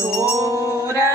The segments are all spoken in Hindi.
सोरा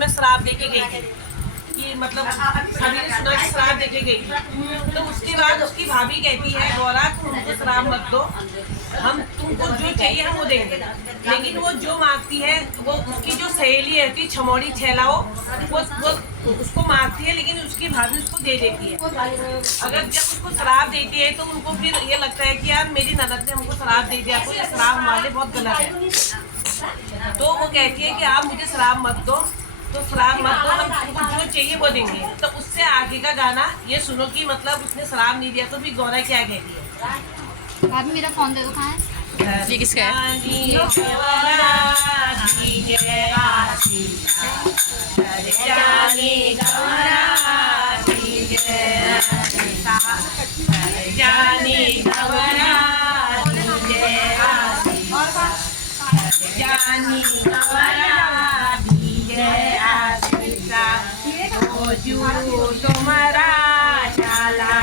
मैं शराब देके गई थी कि मतलब सभी ने सुना कि शराब देके गई थी। तो उसके बाद उसकी भाभी कहती है गौरा तुम उनको शराब मत दो, हम तुमको जो चाहिए हम वो देंगे। लेकिन वो जो मांगती है वो उसकी जो सहेली है छमौड़ी छेलाओ वो उसको मांगती है, लेकिन उसकी भाभी उसको दे देती है। अगर जब उसको शराब देती है तो उनको फिर ये लगता है कि यार मेरी ननद ने हमको शराब दे दिया तो ये शराब हमारे लिए बहुत गलत है। तो वो कहती है कि आप मुझे शराब मत दो, तो शराब मत दो, हम तुमको जो चाहिए वो देंगे। तो उससे आगे का गाना ये सुनो कि मतलब उसने शराब नहीं दिया तो भी गौरा क्या कहती है। भाभी मेरा फोन दे दो, कहाँ है? ये किसका है? तुम्हारा चाला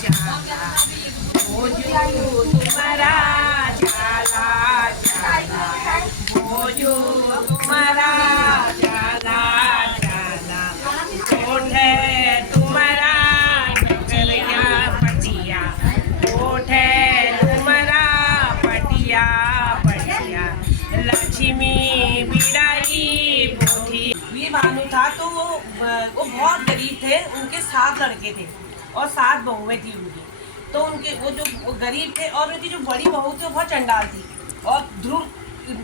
चाला तुम्हारा चाला चाला तुम्हारा चाला चाला ओठे तुम्हारा नगरिया पटिया, ओठे तुम्हारा पटिया पटिया, लक्ष्मी बिड़ाई बोठी। ये भानु था तो वो बहुत गरीब थे, उनके 7 लड़के थे और 7 बहुएं थी उनकी। तो उनके वो गरीब थे और उनकी जो बड़ी बहू थी वो बहुत चंडाल थी और ध्रुव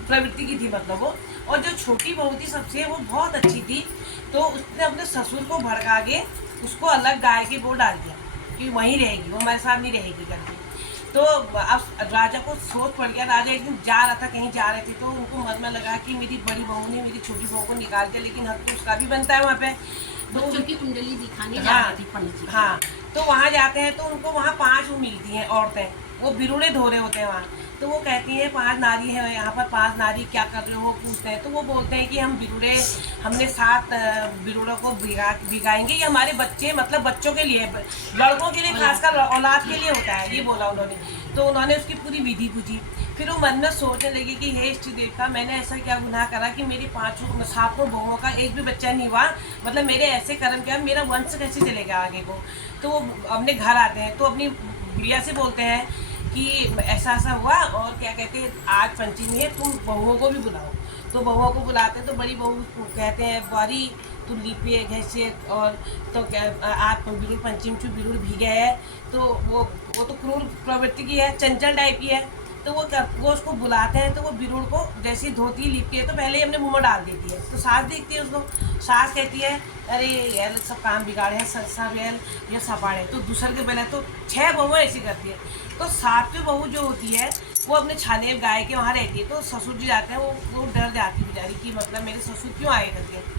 प्रवृत्ति की थी मतलब वो। और जो छोटी बहू थी सबसे वो बहुत अच्छी थी। तो उसने अपने ससुर को भड़का के उसको अलग गाय के वो डाल दिया कि वहीं रहेगी, वो हमारे साथ नहीं रहेगी करके। तो अब राजा को सोच पड़ गया। राजा एक दिन जा रहा था, कहीं जा रहे थे, तो उनको मन में लगा कि मेरी बड़ी बहू ने मेरी छोटी बहू को निकाल दिया, लेकिन हक तो उसका भी बनता है वहाँ पे। तो उनकी कुंडली दिखाने जा रही थी पंडित जी। हाँ, तो वहाँ जाते हैं तो उनको वहाँ 5 वो मिलती हैं औरतें, वो बिरुड़े धो रहे होते हैं वहाँ। तो वो कहती हैं 5 नारी है यहाँ पर, 5 नारी क्या कर रहे हो पूछते हैं। तो वो बोलते हैं कि हम बिरुड़े, हमने 7 बिरुड़ों को भिगाएंगे, ये हमारे बच्चे मतलब बच्चों के लिए, लड़कों के लिए खासकर औलाद के लिए होता है, ये बोला उन्होंने। तो उन्होंने उसकी पूरी विधि पूछी। फिर वो मन में सोचने लगी कि हे इष्ट देवता, मैंने ऐसा क्या गुनाह करा कि मेरी 7 बहुओं का एक भी बच्चा नहीं हुआ, मतलब मेरे ऐसे कर्म क्या, मेरा वंश कैसे चलेगा आगे को। तो वो अपने घर आते हैं तो अपनी गुड़िया से बोलते हैं कि ऐसा ऐसा हुआ और क्या कहते हैं आज पंचमी है, तुम बहुओं को भी बुलाओ। तो बहुओं को बुलाते हैं तो बड़ी बहू कहते हैं बारी तू लिपिए घैसे और तो क्या आप बिरुड़ पंचमी छू बिरुड़ भीगे है। तो वो तो क्रूर प्रवृत्ति की है, चंचल टाइप की है। तो वो उसको बुलाते हैं तो वो बिरुड़ को जैसी धोती लिपती है तो पहले ही अपने मुँह में डाल देती है। तो सास देखती है उसको, सास कहती है अरे यार सब काम बिगाड़े हैं, सब यार ये सपाड़े। तो दूसरे के पहले तो 6 बहुएं ऐसी करती है। तो 7वीं बहू जो होती है वो अपने छाने गाय के वहाँ रहती है। तो ससुर जी जाते हैं, वो डर जाती है बेचारी कि मतलब मेरे ससुर क्यों आए करके।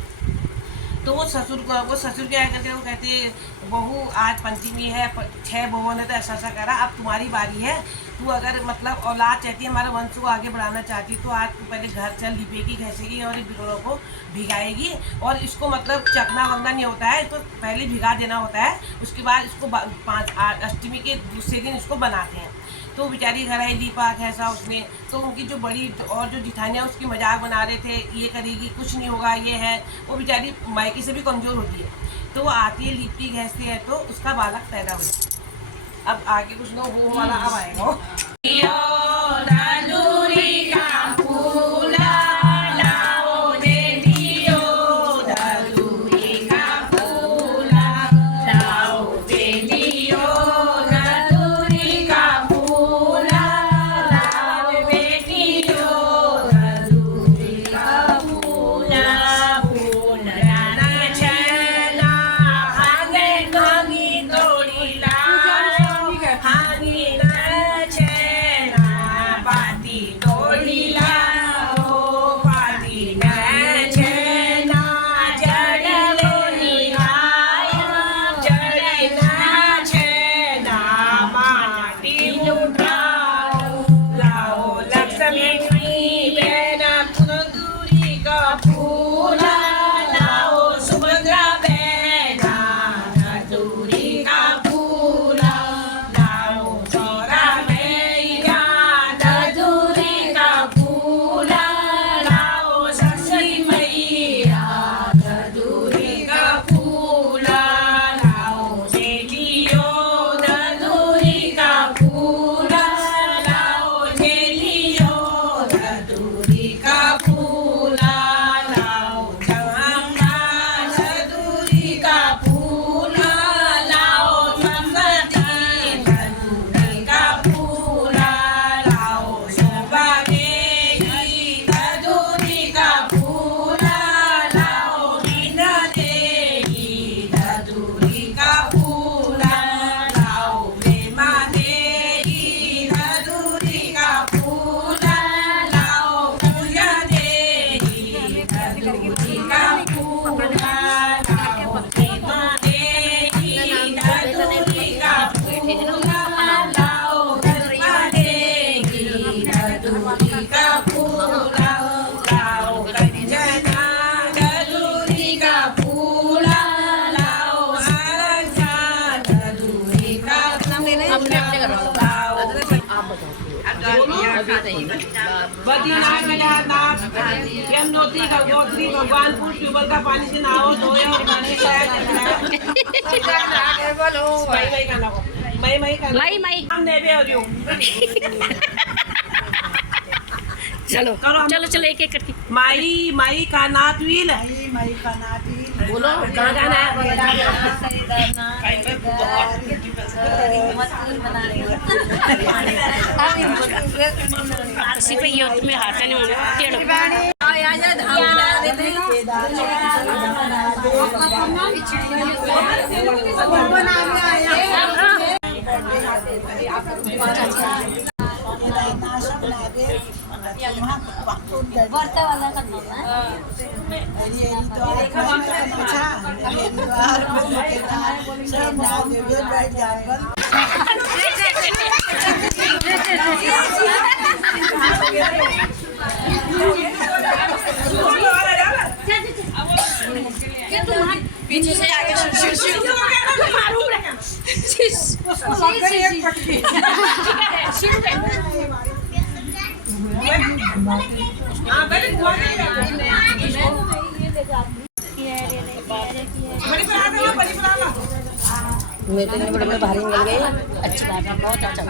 तो वो ससुर क्या करते हैं, वो कहते हैं बहू आज पंचमी है, 6 बहुओं ने तो ऐसा ऐसा करा, अब तुम्हारी बारी है। तू अगर मतलब औलाद चाहती है, हमारा वंश को आगे बढ़ाना चाहती, तो आज तू पहले घर चल, लिपेगी घसेगी और बिरुड़ों को भिगाएगी। और इसको मतलब चखना वखना नहीं होता है, इसको पहले भिगा देना होता है। उसके बाद इसको अष्टमी के दूसरे दिन इसको बनाते हैं। तो बेचारी घर आई दीपक ऐसा उसने, तो उनकी जो बड़ी और जो जिठानियाँ उसकी मजाक बना रहे थे, ये करेगी कुछ नहीं होगा ये है। वो बेचारी मायके से भी कमज़ोर होती है। तो वो आती है, लिपटी घैसती है तो उसका बालक पैदा हो जाता है। अब आगे कुछ ना वो वाला अब आएगा। बद्रीनाथ केदारनाथ यमुनोत्री गंगोत्री भगवानपुर ट्यूबवेल का पानी से नहाओ धोए और गाने गाया मई हम नेबे हो रही हूँ चलो करो हम- चलो चलो एक एक करके माई का नाथ वील बोलो गाना है आरसी पे ये तुम्हें हाथा नहीं होने टेढ़ो वरता वाला करना पीछे से आगे मेरे तो बड़े बड़े भारी निकल गए। अच्छा बात है बहुत अच्छा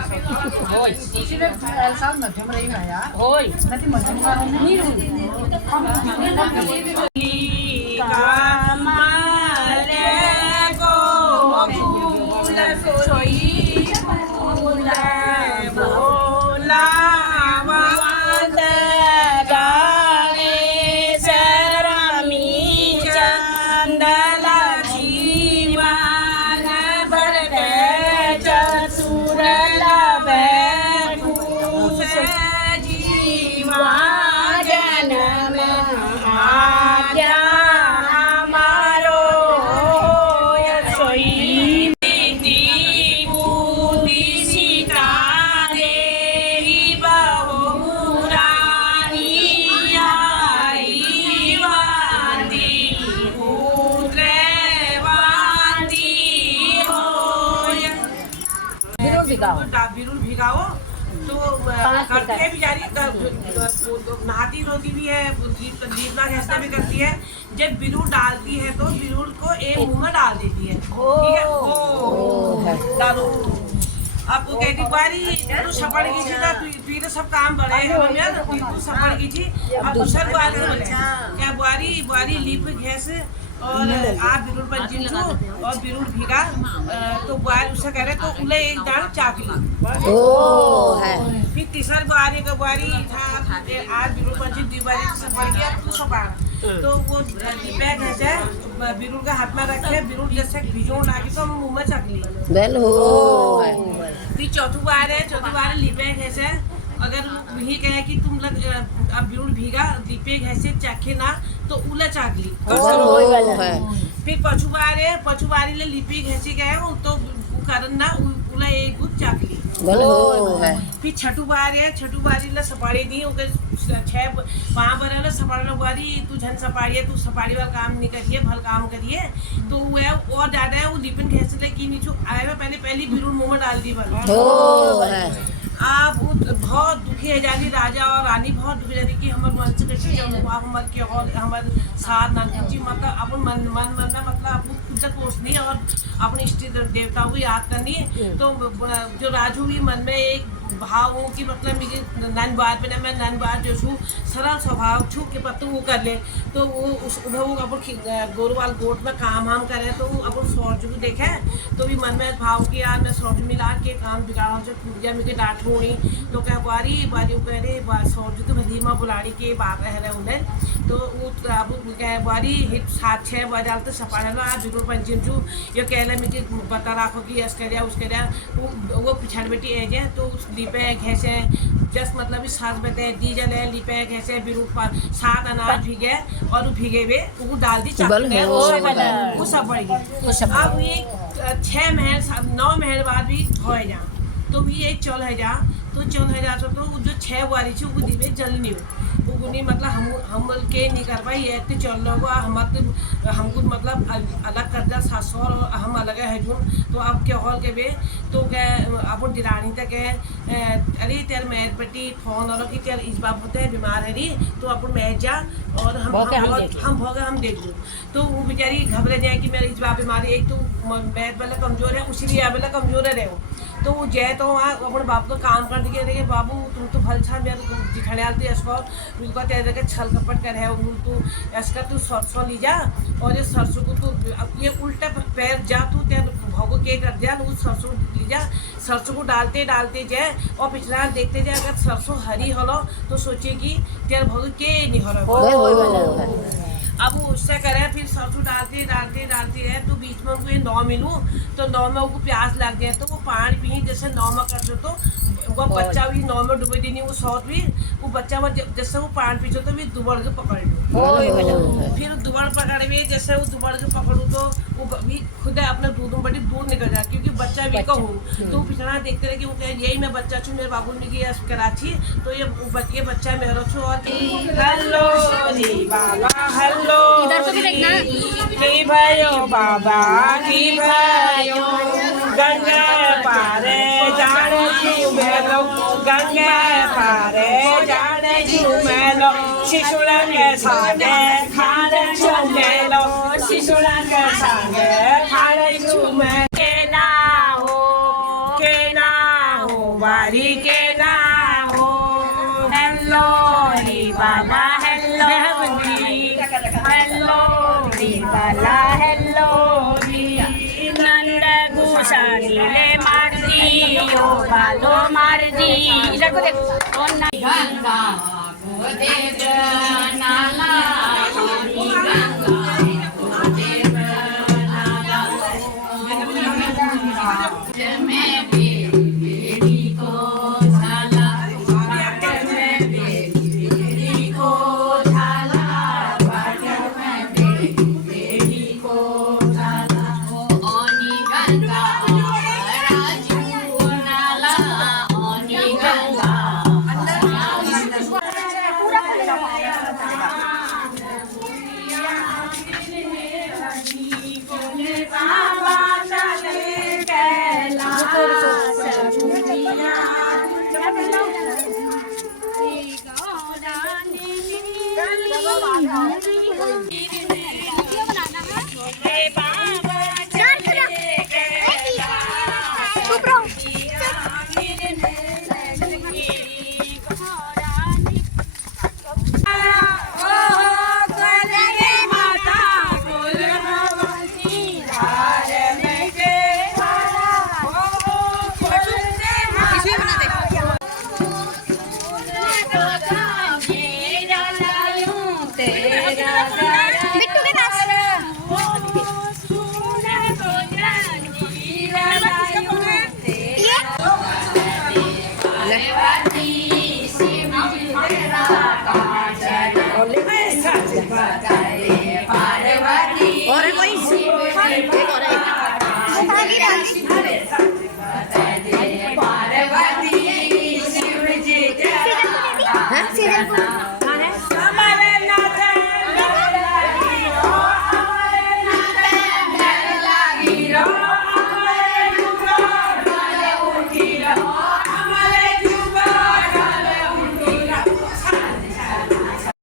बिरुल भिगाओ तो करके भी जारी नहाती धोती भी है लीपना घिसना भी करती है। जब बिरुल डालती है तो बिरुल को एक मुंह में डाल देती है। ठीक है ओ डालो आपको कहती बारी तू सपड़ की थी ना तू तो सब काम बड़े हैं यार तू सपड़ की थी अब दूसर बार क्या बारी बारी लीप घिस और आप बिरुल पर जिंजू और बिरुल भीगा तो बार उसे कह रहे तो उले एक दाल चाकली ओ है फिर तीसर बारी का बारी था आज बिरुल पर जिन दीवारी सफर किया तो सपा तो वो दीपक है बिरुल का हाथ में रखे बिरुल जैसे भिजो डाली तो हम मुंह में चकली बेल हो है फिर चौथी बार लिपे कैसे अगर वही कहे कि तुम लग अब बिरुल भीगा दीपे कैसे चाखे ना तो उला चाकली बेल हो है फिर पछुबारी ले लिपी घैसी गए तो कारण ना उला एक गुद चाकली बेल हो है फिर छठू बारी ले सपाड़ी दी ओके 6 बरल सपाड़ी बारी तू झन सपाड़ी तू सपाड़ी वाला काम नहीं करिए भल काम करिए तो वो और ज्यादा है वो लिपिन घैसे ले की नीचू आए में पहली बिरुल मुंह में डाल दी बल हो है आप बहुत दुखी है जानी राजा और रानी बहुत दुखी रहती कि हमारे मन से कैसे हमारे के और हमारे साथ नाची मतलब अपन मन मनना मतलब आपको खुद पोषनी और अपने इष्ट देवताओं को याद करनी तो जो राजू भी मन में एक भाव हो कि मतलब मुझे नन बात में मैं नन बात जो छू सरल स्वभाव छू के पत्तू वो कर ले तो वो उस वो अपन गोरवाल गोट में काम हम करे तो अपन सौरजू को देखे तो भी मन में भाव कि यार मैं सौरजू मिला के काम बिगाड़ा से टूट गया मुझे डांट होनी तो क्या बारी कह रहे सौरजू तो भदीमा बुलाड़ी के बात रह रहे उन्हें तो वो अब क्या बारी हिट 7-6 बजे डालते सपाड़ा लो आज जरूर पंचिम छू ये कह रहे मुझे बता रखो कि यस कर उसके वो पिछड़ बेटी है जे तो लिपे घैसे जस्ट मतलब सात बजे डीजल है लिपे घैसे बिरूप पर 7 अनाज भीगे और भीगे हुए वो डाल दी चाकू वो सब बढ़ गई अब ये 6 महल 9 महल बाद भी हो जा तो भी ये चल है जा तो चल है जा तो जो 6 बारी छे वो दिवे जल नहीं हो उगनी मतलब हम के नहीं कर पाई ऐसे चल रहा हमको मतलब अलग कर दिया सासू और हम अलग है जून तो अब क्या हॉल के बे तो क्या अपन दिरानी तक है अरे तेरे मैच बेटी फोन और कि तेरे इस बाप होते हैं बीमार है री तो अपन मैच जा और हम देख लूँ तो वो बेचारी घबरा जाए कि मेरे इस बाप बीमारी एक तो मैच वाला कमजोर है उसी लिए वाला कमजोर है तो वो जय तो वहाँ अपने बाप को काम कर दिए रहे बाबू तुम तो भल छा मेरे जिठाने आती इसको बिल्कुल तेरे के छल कपट कर है तू इसका तू सरसों ली जा और ये सरसों को तू ये उल्टा पैर जा तू तेरे भागो केक रख दिया उस सरसों ली जा सरसों को डालते डालते जाए और पिछला देखते जाए अगर सरसों हरी हो तो सोचिए कि तेरे भागो के नहीं हो रहा अब वो उससे करे फिर सरसों डालते डालते डालते है तो बीच में उनको ये 9 मिलूँ तो 9 में उनको प्यास लग गया तो वो पानी पी जैसे 9 में करते तो वो बच्चा भी 9 में डूबे देनी वो सौत भी वो बच्चा में जैसे वो पानी पीछे तो भी दुबड़ के पकड़ लो फिर दुबड़ पकड़ भी जैसे वो दुबड़ के पकड़ू तो वो भी खुद अपने दूध में बड़ी दूर निकल जाए क्योंकि बच्चा भी कहूँ तो पिछड़ा देखते रहे कि वो कहे यही मैं बच्चा छूँ मेरे बाबू ने गया कराची तो ये बच्चा मेरा छू और हेलो जी बाबा हेलो इधर को भी देखना की भयो बाबा की भयो गंगा पारे जाने झूमेलो गंगा पारे जाने झूमेलो शिशुड़ा के सागे खाने झूमेलो शिशुड़ा के सागे खाने झूमे के ना हो बारी के ना हो हेलो री बाबा हेलो हेलो री बाला हेलो री नंद गुसानी ले मार दी ओ बालो मार दी इधर को देख गंगा को दे नाला